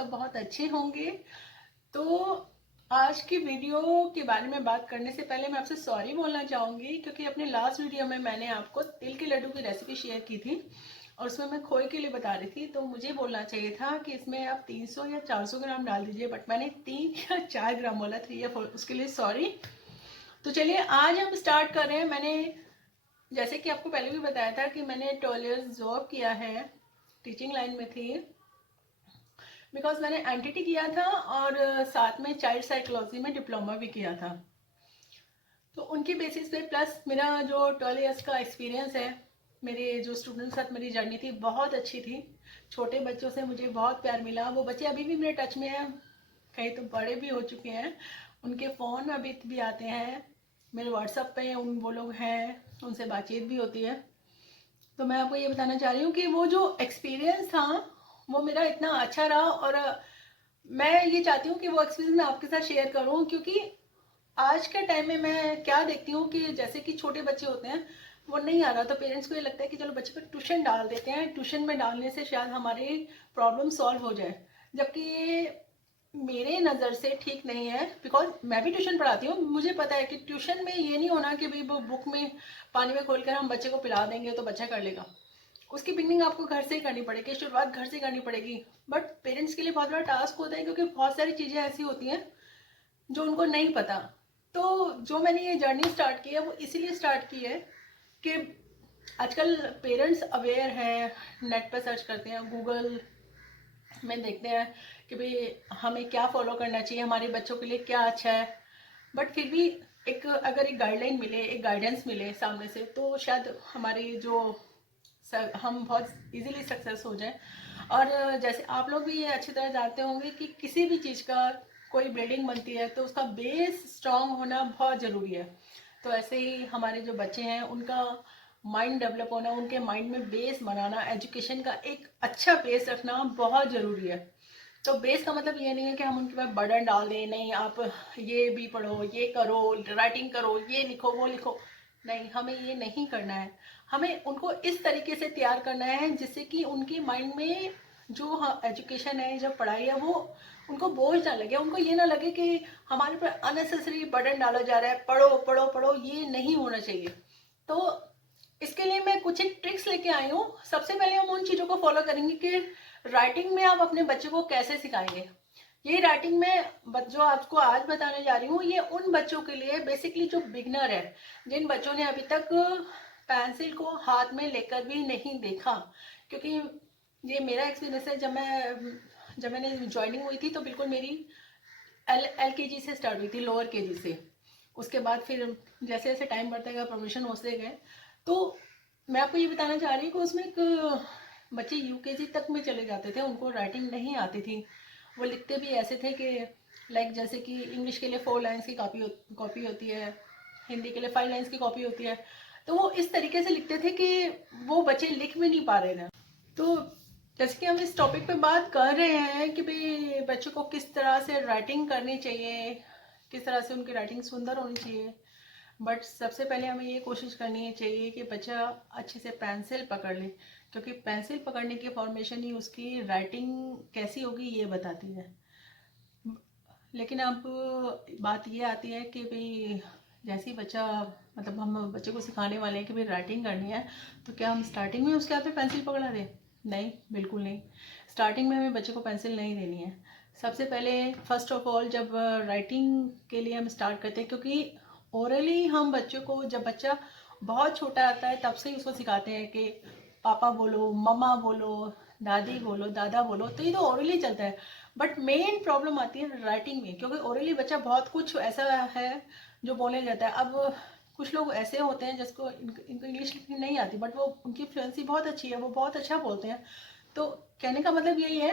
सब बहुत अच्छे होंगे। तो आज की वीडियो के बारे में बात करने से पहले मैं आपसे सॉरी बोलना चाहूँगी, क्योंकि अपने लास्ट वीडियो में मैंने आपको तिल के लड्डू की रेसिपी शेयर की थी और उसमें मैं खोए के लिए बता रही थी। तो मुझे बोलना चाहिए था कि इसमें आप 300 या 400 ग्राम डाल दीजिए, बट मैंने 3 या 4 ग्राम बोला, 3 या 4, उसके लिए सॉरी। तो चलिए आज हम स्टार्ट कर रहे हैं। मैंने जैसे कि आपको पहले भी बताया था कि मैंने 12 इयर्स जॉब किया है, टीचिंग लाइन में थी, बिकॉज मैंने एनटीटी किया था और साथ में चाइल्ड साइकोलॉजी में डिप्लोमा भी किया था। तो उनकी बेसिस पे प्लस मेरा जो 12 इयर्स का एक्सपीरियंस है, मेरे जो स्टूडेंट साथ मेरी जर्नी थी बहुत अच्छी थी। छोटे बच्चों से मुझे बहुत प्यार मिला। वो बच्चे अभी भी मेरे टच में हैं, कहीं तो बड़े भी हो चुके हैं, उनके फ़ोन अभी भी आते हैं, मेरे व्हाट्सएप पे वो लोग हैं, उनसे बातचीत भी होती है। तो मैं आपको ये बताना चाह रही हूँ कि वो जो एक्सपीरियंस था वो मेरा इतना अच्छा रहा, और मैं ये चाहती हूँ कि वो एक्सपीरियंस मैं आपके साथ शेयर करूँ, क्योंकि आज के टाइम में मैं क्या देखती हूँ कि जैसे कि छोटे बच्चे होते हैं, वो नहीं आ रहा तो पेरेंट्स को ये लगता है कि चलो बच्चे को ट्यूशन डाल देते हैं, ट्यूशन में डालने से शायद हमारी प्रॉब्लम सॉल्व हो जाए, जबकि ये मेरे नज़र से ठीक नहीं है। बिकॉज मैं भी ट्यूशन पढ़ाती हूँ, मुझे पता है कि ट्यूशन में ये नहीं होना कि भाई वो बुक में पानी में खोल कर हम बच्चे को पिला देंगे तो बच्चा कर लेगा। उसकी बिगनिंग आपको घर से ही करनी पड़ेगी, शुरुआत घर से करनी पड़ेगी। बट पेरेंट्स के लिए बहुत बड़ा टास्क होता है, क्योंकि बहुत सारी चीज़ें ऐसी होती हैं जो उनको नहीं पता। तो जो मैंने ये जर्नी स्टार्ट की है वो इसीलिए स्टार्ट की है कि आजकल पेरेंट्स अवेयर हैं, नेट पर सर्च करते हैं, गूगल में देखते हैं कि भाई हमें क्या फॉलो करना चाहिए, हमारे बच्चों के लिए क्या अच्छा है। बट फिर भी एक अगर एक गाइडलाइन मिले, एक गाइडेंस मिले सामने से, तो शायद हमारी जो हम बहुत इजीली सक्सेस हो जाए। और जैसे आप लोग भी ये अच्छी तरह जानते होंगे कि किसी भी चीज़ का कोई बिल्डिंग बनती है तो उसका बेस स्ट्रांग होना बहुत ज़रूरी है। तो ऐसे ही हमारे जो बच्चे हैं उनका माइंड डेवलप होना, उनके माइंड में बेस बनाना, एजुकेशन का एक अच्छा बेस रखना बहुत ज़रूरी है। तो बेस का मतलब ये नहीं है कि हम उनके पास बर्डन डाल दें, नहीं आप ये भी पढ़ो, ये करो, राइटिंग करो, ये लिखो, वो लिखो। नहीं, हमें ये नहीं करना है। हमें उनको इस तरीके से तैयार करना है जिससे कि उनके माइंड में जो एजुकेशन है, जो पढ़ाई है, वो उनको बोझ ना लगे, उनको ये ना लगे कि हमारे पर अननेसेसरी बर्डन डाला जा रहा है, पढ़ो पढ़ो पढ़ो, ये नहीं होना चाहिए। तो इसके लिए मैं कुछ एक ट्रिक्स लेके आई हूँ। सबसे पहले हम उन चीज़ों को फॉलो करेंगे कि राइटिंग में आप अपने बच्चे को कैसे सिखाएंगे। ये राइटिंग में जो आपको आज बताने जा रही हूँ, ये उन बच्चों के लिए बेसिकली जो बिगनर है, जिन बच्चों ने अभी तक पेंसिल को हाथ में लेकर भी नहीं देखा। क्योंकि ये मेरा एक्सपीरियंस है, जब मैंने ज्वाइनिंग हुई थी तो बिल्कुल मेरी एल के जी से स्टार्ट हुई थी, लोअर के जी से। उसके बाद फिर जैसे जैसे टाइम बढ़ता गया, प्रमोशन होते गए, तो मैं आपको ये बताना चाह रही हूँ कि उसमें एक बच्चे यूकेजी तक में चले जाते थे, उनको राइटिंग नहीं आती थी। वो लिखते भी ऐसे थे कि लाइक जैसे कि इंग्लिश के लिए 4 लाइन्स की कॉपी होती है, हिंदी के लिए 5 लाइन्स की कॉपी होती है। तो वो इस तरीके से लिखते थे कि वो बच्चे लिख भी नहीं पा रहे थे। तो जैसे कि हम इस टॉपिक पे बात कर रहे हैं कि भाई बच्चों को किस तरह से राइटिंग करनी चाहिए, किस तरह से उनकी राइटिंग सुंदर होनी चाहिए। बट सबसे पहले हमें ये कोशिश करनी चाहिए कि बच्चा अच्छे से पेंसिल पकड़ ले, क्योंकि पेंसिल पकड़ने की फॉर्मेशन ही उसकी राइटिंग कैसी होगी ये बताती है। लेकिन अब बात ये आती है कि भाई जैसे ही बच्चा, मतलब हम बच्चे को सिखाने वाले हैं कि भाई राइटिंग करनी है, तो क्या हम स्टार्टिंग में उसके हाथ में पेंसिल पकड़ा दें? नहीं, बिल्कुल नहीं। स्टार्टिंग में हमें बच्चे को पेंसिल नहीं देनी है। सबसे पहले फर्स्ट ऑफ ऑल जब राइटिंग के लिए हम स्टार्ट करते हैं, क्योंकि ओरली हम बच्चों को, जब बच्चा बहुत छोटा आता है तब से ही उसको सिखाते हैं कि पापा बोलो, मम्मा बोलो, दादी बोलो, दादा बोलो, तो ये तो ओरली चलता है। बट मेन प्रॉब्लम आती है राइटिंग में, क्योंकि ओरली बच्चा बहुत कुछ ऐसा है जो बोलने जाता है। अब कुछ लोग ऐसे होते हैं जिसको इनको इंग्लिश लिखनी नहीं आती, बट वो उनकी फ्लुएंसी बहुत अच्छी है, वो बहुत अच्छा बोलते हैं। तो कहने का मतलब यही है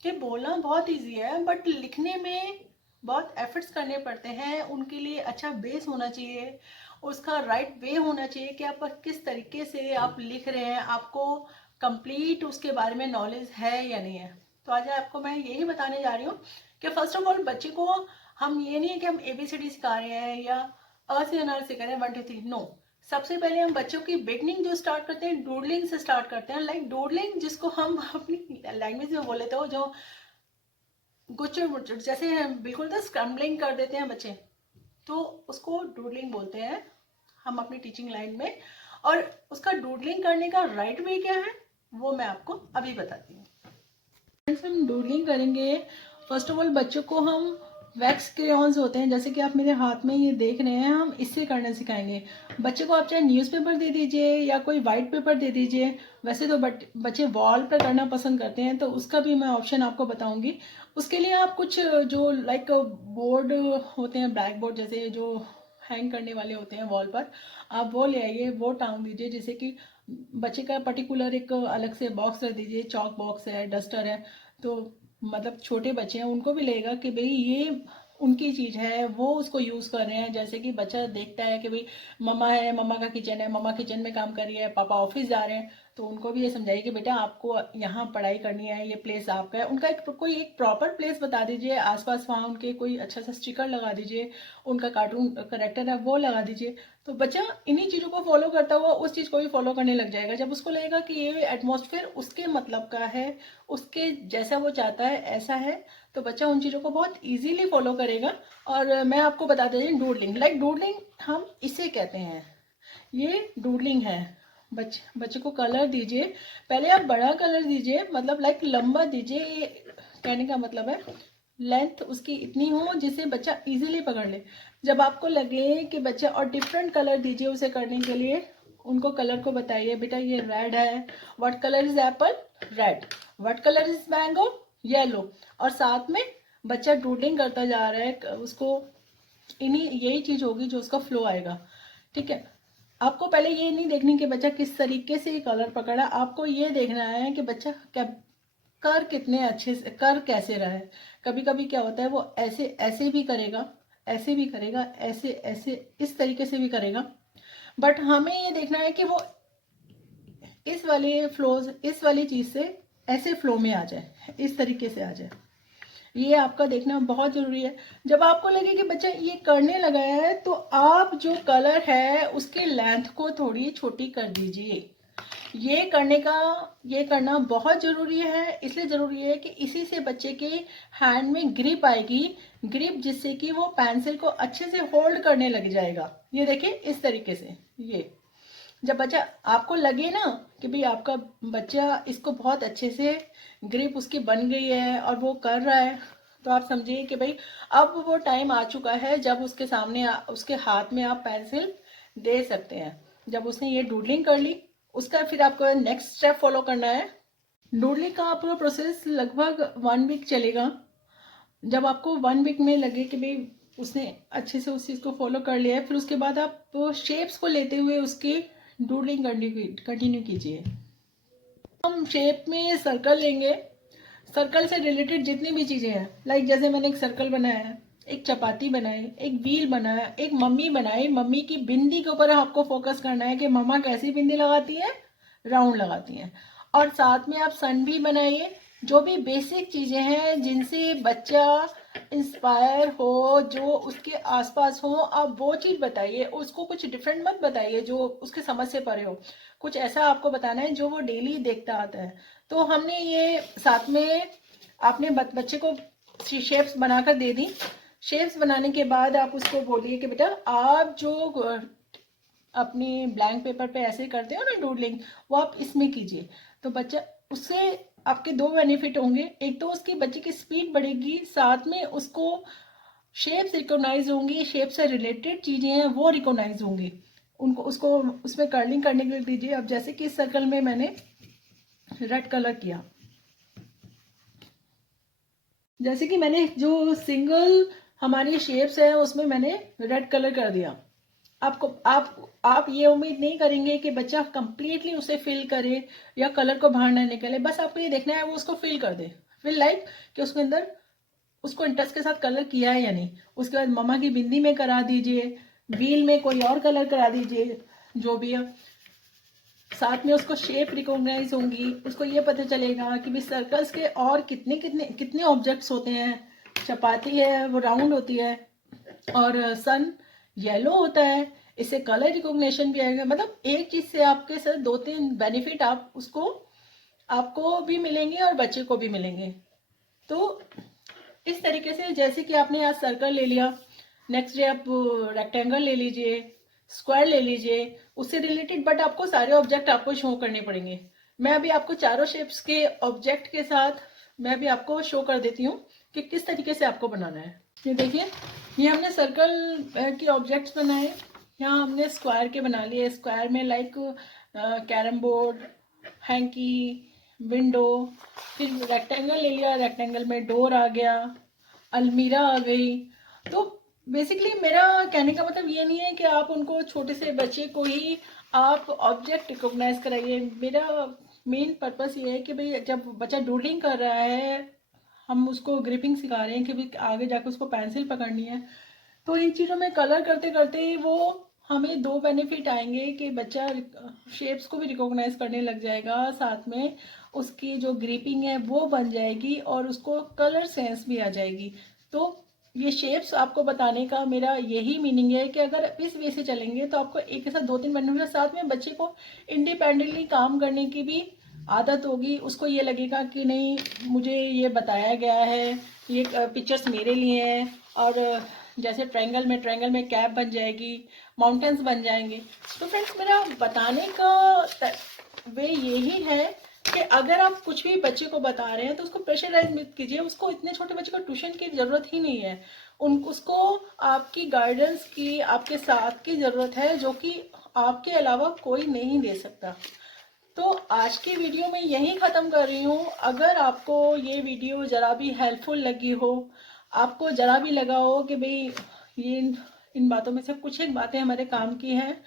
कि बोलना बहुत ईजी है, बट लिखने में बहुत एफर्ट्स करने पड़ते हैं। उनके लिए अच्छा बेस होना चाहिए, उसका राइट वे होना चाहिए कि आप किस तरीके से आप लिख रहे हैं, आपको कंप्लीट उसके बारे में नॉलेज है या नहीं है। तो आज आपको मैं यही बताने जा रही हूँ कि फर्स्ट ऑफ ऑल बच्चे को हम ये नहीं है कि हम ABCD सिखा रहे हैं या अ से अनार सिखा रहे हैं 1 2 3, नो। सबसे पहले हम बच्चों की बिगनिंग जो स्टार्ट करते हैं, डूडलिंग से स्टार्ट करते हैं। लाइक डूडलिंग जिसको हम अपनी लैंग्वेज में बोले तो जो कुछ जैसे बिल्कुल ना स्क्रम्बलिंग कर देते हैं बच्चे, तो उसको डूडलिंग बोलते हैं हम अपनी टीचिंग लाइन में। और उसका डूडलिंग करने का राइट वे क्या है वो मैं आपको अभी बताती हूँ। हम डूडलिंग करेंगे, फर्स्ट ऑफ ऑल बच्चों को हम वैक्स क्रेयॉन्स होते हैं जैसे कि आप मेरे हाथ में ये देख रहे हैं, हम इससे करना सिखाएंगे बच्चे को। आप चाहे न्यूज़पेपर दे दीजिए या कोई वाइट पेपर दे दीजिए, वैसे तो बच्चे वॉल पर करना पसंद करते हैं, तो उसका भी मैं ऑप्शन आपको बताऊंगी। उसके लिए आप कुछ जो लाइक बोर्ड होते हैं, ब्लैक बोर्ड जैसे जो हैंग करने वाले होते हैं वॉल पर, आप वो ले आइए, वो टांग दीजिए। जैसे कि बच्चे का पर्टिकुलर एक अलग से बॉक्स रख दीजिए, चॉक बॉक्स है, डस्टर है, तो मतलब छोटे बच्चे हैं उनको भी लगेगा कि भाई ये उनकी चीज है, वो उसको यूज कर रहे हैं। जैसे कि बच्चा देखता है कि भाई मम्मा है, मम्मा का किचन है, मम्मा किचन में काम कर रही है, पापा ऑफिस जा रहे हैं, तो उनको भी ये समझाइए कि बेटा आपको यहाँ पढ़ाई करनी है, ये प्लेस आपका है। उनका कोई एक प्रॉपर प्लेस बता दीजिए, आसपास वहाँ उनके कोई अच्छा सा स्टिकर लगा दीजिए, उनका कार्टून करेक्टर है वो लगा दीजिए। तो बच्चा इन्हीं चीज़ों को फॉलो करता हुआ उस चीज़ को भी फॉलो करने लग जाएगा। जब उसको लगेगा कि ये एटमॉस्फेयर उसके मतलब का है, उसके जैसा वो चाहता है ऐसा है, तो बच्चा उन चीज़ों को बहुत इजीली फॉलो करेगा। और मैं आपको बता देती हूँ डूडलिंग, लाइक डूडलिंग हम इसे कहते हैं, ये डूडलिंग है। बच्चे को कलर दीजिए, पहले आप बड़ा कलर दीजिए, मतलब लाइक लंबा दीजिए। ये कहने का मतलब है लेंथ उसकी इतनी हो जिसे बच्चा इजीली पकड़ ले। जब आपको लगे कि बच्चा, और डिफरेंट कलर दीजिए उसे करने के लिए। उनको कलर को बताइए, बेटा ये रेड है, what colour is Apple, red, what colour is mango, yellow. और साथ में बच्चा डूडलिंग करता जा रहा है, उसको इन्हीं यही चीज होगी जो उसका फ्लो आएगा। ठीक है, आपको पहले ये नहीं देखनी कि बच्चा किस तरीके से कलर पकड़ा, आपको ये देखना है कि बच्चा कर कितने अच्छे से, कर कैसे रहा है। कभी कभी क्या होता है वो ऐसे ऐसे भी करेगा, ऐसे भी करेगा, ऐसे ऐसे इस तरीके से भी करेगा, बट हमें ये देखना है कि वो इस वाले फ्लोज, इस वाली चीज से ऐसे फ्लो में आ जाए, इस तरीके से आ जाए। ये आपका देखना बहुत जरूरी है। जब आपको लगे कि बच्चा ये करने लगा है, तो आप जो कलर है उसके लेंथ को थोड़ी छोटी कर दीजिए। ये करना बहुत जरूरी है। इसलिए जरूरी है कि इसी से बच्चे के हैंड में ग्रिप आएगी, ग्रिप जिससे कि वो पेंसिल को अच्छे से होल्ड करने लग जाएगा। ये देखिए इस तरीके से। ये जब बच्चा, आपको लगे ना कि भाई आपका बच्चा इसको बहुत अच्छे से ग्रिप उसकी बन गई है और वो कर रहा है, तो आप समझिए कि भाई अब वो टाइम आ चुका है जब उसके सामने उसके हाथ में आप पेंसिल दे सकते हैं। जब उसने ये डूडलिंग कर ली, उसका फिर आपको नेक्स्ट स्टेप फॉलो करना है। डूडलिंग का आपका प्रोसेस लगभग 1 वीक चलेगा। जब आपको 1 वीक में लगे कि भाई उसने अच्छे से उस चीज़ को फॉलो कर लिया है, फिर उसके बाद आप शेप्स को लेते हुए उसकी डूडलिंग कंटिन्यू कीजिए। हम शेप में सर्कल लेंगे, सर्कल से रिलेटेड जितनी भी चीज़ें हैं, लाइक जैसे मैंने एक सर्कल बनाया है, एक चपाती बनाई, एक व्हील बनाया, एक मम्मी बनाई। मम्मी की बिंदी के ऊपर आपको फोकस करना है कि मम्मा कैसी बिंदी लगाती है, राउंड लगाती हैं। और साथ में आप सन भी बनाइए। जो भी बेसिक चीजें हैं जिनसे बच्चा इंस्पायर हो, जो उसके आसपास हो, आप वो चीज बताइए। उसको कुछ डिफरेंट मत बताइए जो उसके समझ से परे हो, कुछ ऐसा आपको बताना है जो वो डेली देखता आता है। तो हमने ये साथ में आपने बच्चे को शेप्स बनाकर दे दी। शेप्स बनाने के बाद आप उसको बोलिए कि बेटा आप जो अपनी ब्लैंक पेपर पे ऐसे करते हो ना डूडलिंग, वो आप इसमें कीजिए। तो बच्चा, उससे आपके दो बेनिफिट होंगे। एक तो उसकी बच्चे की स्पीड बढ़ेगी, साथ में उसको शेप्स रिकॉग्नाइज होंगी, शेप से रिलेटेड चीजें हैं वो रिकॉग्नाइज होंगी। उनको उसको उसमें कर्लिंग करने के लिए दीजिए। अब जैसे कि इस सर्कल में मैंने रेड कलर किया, जैसे कि मैंने जो सिंगल हमारी शेप्स है उसमें मैंने रेड कलर कर दिया। आपको आप ये उम्मीद नहीं करेंगे कि बच्चा कंप्लीटली उसे फिल करे या कलर को बाहर ना निकले। बस आपको ये देखना है वो उसको फिल कर दे, फिल लाइक कि उसके अंदर उसको इंटरेस्ट के साथ कलर किया है या नहीं। उसके बाद मम्मा की बिंदी में करा दीजिए, व्हील में कोई और कलर करा दीजिए, जो भी है। साथ में उसको शेप रिकॉग्नाइज होंगी, उसको ये पता चलेगा कि भी सर्कल्स के और कितने कितने कितने ऑब्जेक्ट्स होते हैं। चपाती है वो राउंड होती है, और सन येलो होता है। इससे कलर रिकॉग्निशन भी आएगा। मतलब एक चीज से आपके साथ 2-3 बेनिफिट आपको भी मिलेंगे और बच्चे को भी मिलेंगे। तो इस तरीके से, जैसे कि आपने आज सर्कल ले लिया, नेक्स्ट डे आप रेक्टेंगल ले लीजिए, स्क्वायर ले लीजिए, उससे रिलेटेड, बट आपको सारे ऑब्जेक्ट आपको शो करने पड़ेंगे। मैं अभी आपको चारों शेप्स के ऑब्जेक्ट के साथ मैं अभी आपको शो कर देती हूँ कि किस तरीके से आपको बनाना है। ये देखिए, ये हमने सर्कल के ऑब्जेक्ट्स बनाए, यहाँ हमने स्क्वायर के बना लिए। स्क्वायर में like carrom board, hanky, window. फिर रेक्टेंगल ले लिया, रेक्टेंगल में डोर आ गया, अलमीरा आ गई। तो बेसिकली मेरा कहने का मतलब ये नहीं है कि आप उनको, छोटे से बच्चे को ही आप ऑब्जेक्ट रिकॉग्नाइज कराइए। मेरा मेन पर्पस ये है कि भाई जब बच्चा डूडलिंग कर रहा है, हम उसको ग्रिपिंग सिखा रहे हैं कि भाई आगे जाकर उसको पेंसिल पकड़नी है, तो इन चीज़ों में कलर करते करते ही वो हमें दो बेनिफिट आएंगे कि बच्चा शेप्स को भी रिकॉग्नाइज करने लग जाएगा, साथ में उसकी जो ग्रिपिंग है वो बन जाएगी और उसको कलर सेंस भी आ जाएगी। तो ये शेप्स आपको बताने का मेरा यही मीनिंग है कि अगर इस वे से चलेंगे तो आपको एक के साथ दो तीन बनने के साथ में बच्चे को इंडिपेंडेंटली काम करने की भी आदत होगी। उसको ये लगेगा कि नहीं, मुझे ये बताया गया है, ये पिक्चर्स मेरे लिए हैं। और जैसे ट्रायंगल में कैप बन जाएगी, माउंटेन्स बन जाएंगे। तो फ्रेंड्स, मेरा बताने का वे यही है कि अगर आप कुछ भी बच्चे को बता रहे हैं तो उसको प्रेशराइज मत कीजिए। उसको, इतने छोटे बच्चे को ट्यूशन की जरूरत ही नहीं है। उसको आपकी गाइडेंस की, आपके साथ की जरूरत है, जो कि आपके अलावा कोई नहीं दे सकता। तो आज की वीडियो में यही ख़त्म कर रही हूँ। अगर आपको ये वीडियो ज़रा भी हेल्पफुल लगी हो, आपको ज़रा भी लगा हो कि भाई ये इन बातों में से कुछ एक बातें हमारे काम की हैं,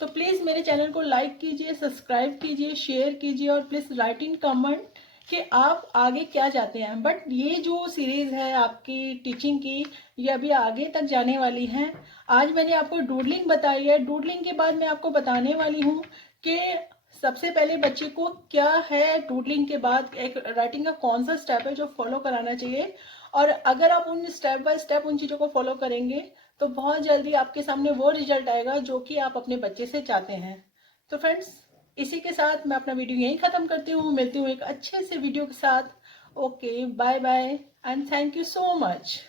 तो प्लीज़ मेरे चैनल को लाइक कीजिए, सब्सक्राइब कीजिए, शेयर कीजिए और प्लीज़ राइट इन कमेंट कि आप आगे क्या चाहते हैं। बट ये जो सीरीज़ है आपकी टीचिंग की, ये अभी आगे तक जाने वाली है। आज मैंने आपको डूडलिंग बताई है, डूडलिंग के बाद मैं आपको बताने वाली हूँ कि सबसे पहले बच्चे को क्या है, डूडलिंग के बाद एक राइटिंग का कौन सा स्टेप है जो फॉलो कराना चाहिए। और अगर आप उन स्टेप बाय स्टेप उन चीज़ों को फॉलो करेंगे तो बहुत जल्दी आपके सामने वो रिजल्ट आएगा जो कि आप अपने बच्चे से चाहते हैं। तो फ्रेंड्स, इसी के साथ मैं अपना वीडियो यहीं ख़त्म करती हूँ। मिलती हूँ एक अच्छे से वीडियो के साथ। Okay, bye bye and thank you so much.